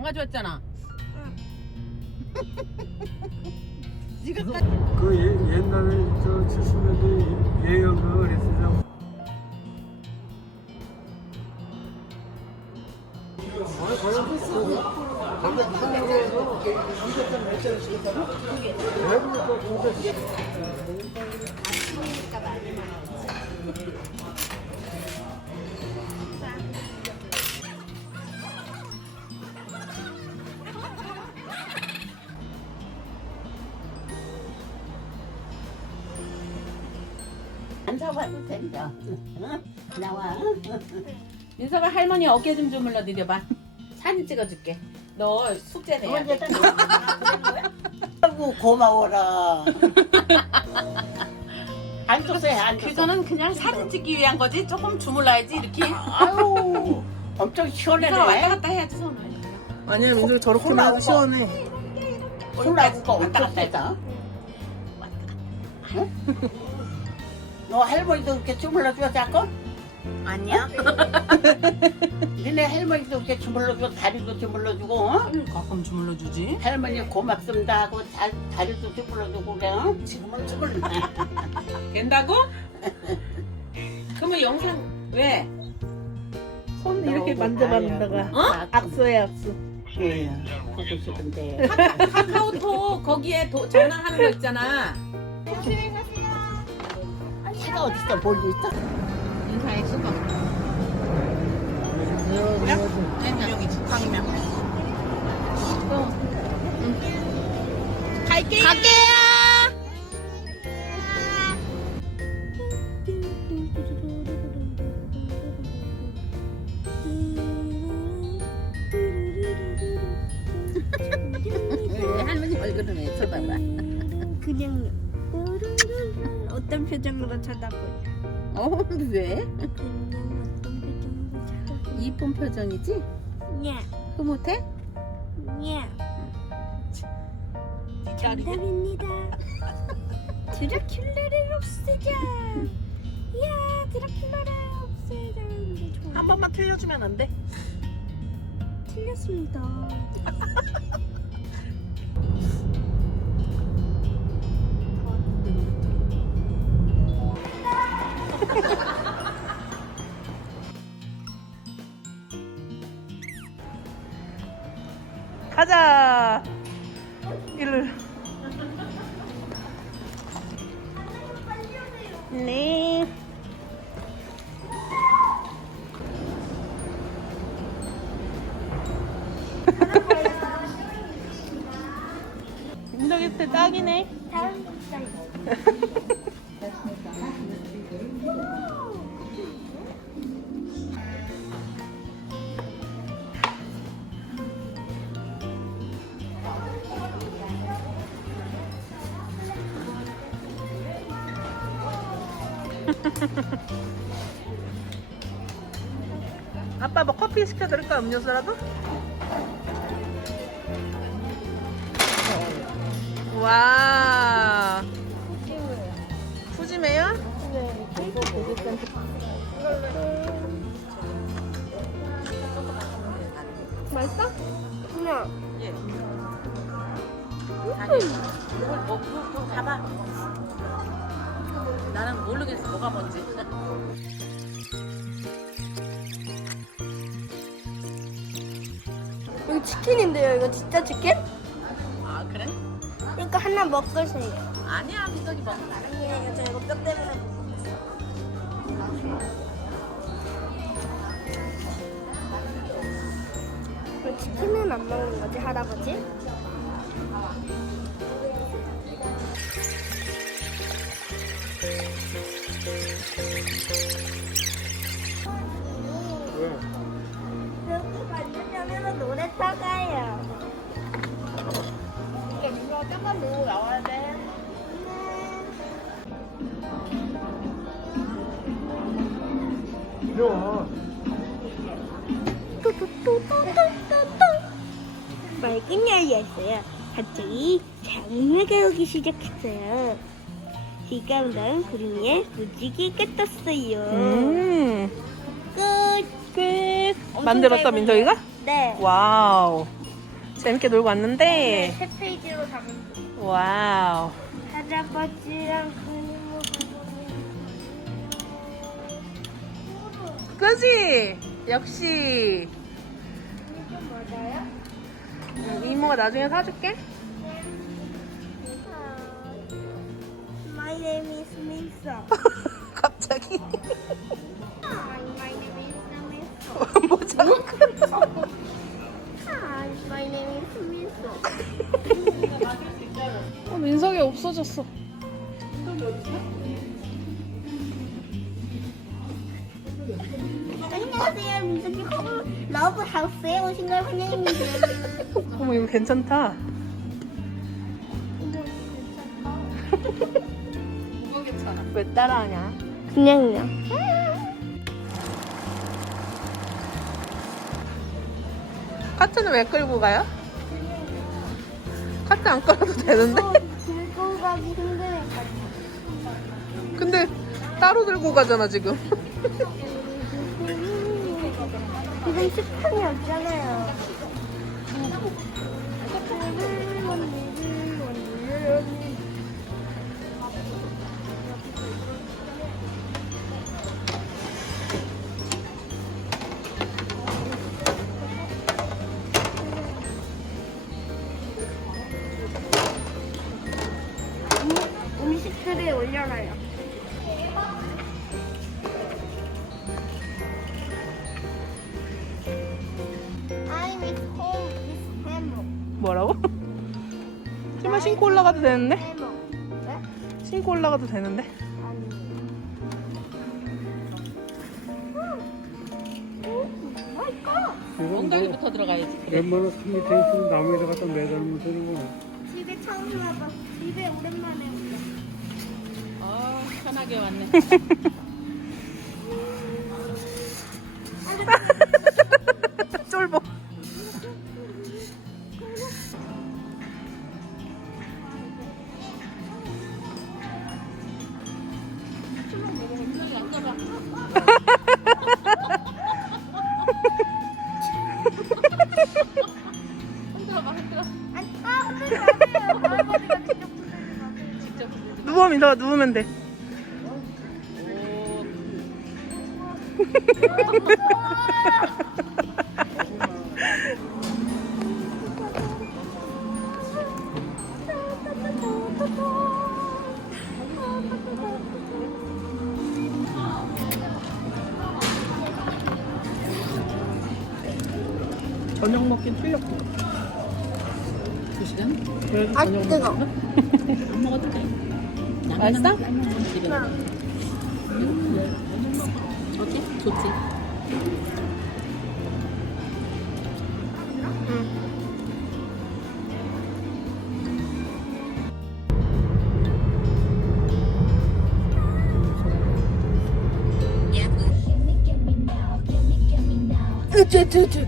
안 가져왔잖아. 네가 그, 까... 그 예, 옛날에 저 70년대 예형 그 어렸을 때 앉아봐도 된다. 응? 나와. 민서가 할머니 어깨 좀 주물러 드려봐. 사진 찍어줄게. 너 숙제 내야 돼. 언제 다 아이고 고마워라. 앉아서 해 앉아서. 그거는 그냥 사진 찍기 위한 거지. 조금 주물러야지 이렇게. 아유 엄청 민서 왔다 시원하네. 갔다 해야지 손을. 아니야 민들 저렇게만 해도 시원해 술나무가 왔다 갔다 세다. 응? 너 할머니도 그렇게 주물러줘 자꾸? 아니야. 니네 할머니도 그렇게 주물러주고 다리도 주물러주고 어? 가끔 주물러 주지. 할머니 고맙습니다 하고 다, 다리도 주물러주고 그래 어? 지금은 주물러 된다고? 그러면 영상 왜? 손 이렇게 만져봤다가 어? 악수해 악수 예, 보고 싶은데 카카오톡 거기에 도, 전화하는 거 있잖아. 차가 어딨어 멀리 있어? 인사해 수고. 여기지 광명. 갈게. 갈게요. 왜 할머니 얼굴은 왜 쳐다봐? 그냥 어떤 표정으로 쳐다보요? 어 왜? 그냥 어떤 표정으로 쳐다보요? 이쁜 표정이지? 냐, 흐뭇해? 냐. 네 정답입니다. 드라큘라를 없애자. 이야, 드라큘라를 없애자는 좋아. 한 번만 틀려주면 안 돼? 틀렸습니다. 네 아빠 뭐 커피 시켜드릴까 음료수라도? 와 푸짐해요? 맛있어? 그냥 아니, 이걸 뭐, 그거, 그거 봐봐. 나는 모르겠어, 뭐가 뭔지. 이거 치킨인데요. 이거 진짜 치킨? 아, 그래? 이거 하나 먹으세요. 아니야, 민석이 먹어. 아니에요. 저 이거 뼈 때문에 왜 치킨은 안 먹는 거지, 할아버지? 반대편에서 놀이터 가요. 이거 잠깐 놓고 나와야 돼. 좋아 맑은 날이었어요. 갑자기 장마가 오기 시작했어요. 비가 온다는 구름 위에 무지개가 떴어요. 음 끝. 끝 엄청 만들었다 잘 민석이가? 네. 와우 재밌게 놀고 왔는데. 새 페이지로 가면 와우. 할아버지랑 그림을 그지? 역시. 좀 맞아요? 응, 이모가 나중에 사줄게. My name is Minso. 없어졌어. 안녕하세요, 민석이 커브 러브 하우스에 오신 걸 환영합니다. 어머 이거 괜찮다. 왜 따라하냐? 그냥요. 카트는 왜 끌고 가요? 카트 안 끌어도 되는데? 근데 따로 들고 가잖아 지금. 지금 식판이 없잖아요. 음식들을 올려놔요. Hammock. 뭐라고? 신발 신고 올라가도 되는데? hammock. 네? 신고 올라가도 되는데? 아니. 엉덩이부터 들어가야지. 웬만한 산 밑에 있으면 나무에다 갖다 매달면 되는구나. 집에 처음 와봐. 집에 오랜만에 온다. 어, 편하게 왔네. 누워 민서 누우면 돼. 오, 저녁 먹긴 틀렸고. 두 시간? 아, 뜨거. 안 먹어도 돼. 맛있어? 어때? 좋지? 으쯔쯔쯔.